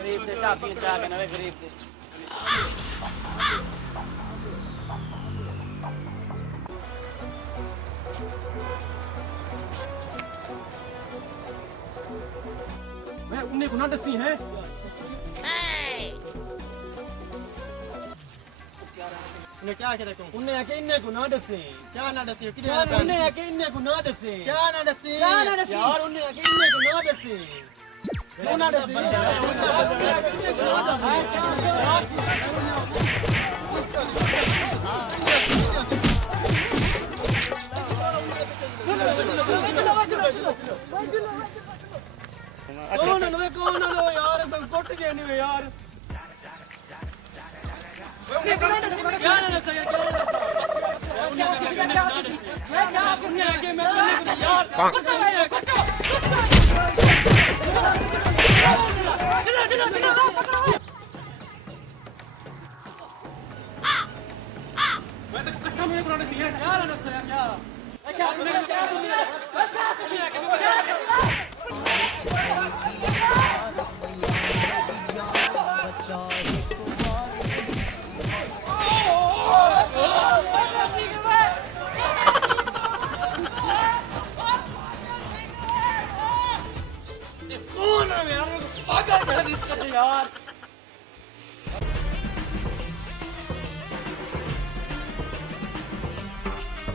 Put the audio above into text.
गरीब दे चाफियां चा के नवे गरीब दे मैं उन्हें गुना दसी है उन्हें क्या कहते तुम उन्हें आके इन्ने गुना दसे क्या ना दसी यार उन्हें आके इन्ने गुना दसे क्या ना दसी यार उन्हें आके इन्ने गुना दसे गुना दसे कौन है यार कुट गए नहीं यार मैं तो कसम ये बनाने सी है क्या ना सया क्या कौन है यार पागल कर दी यार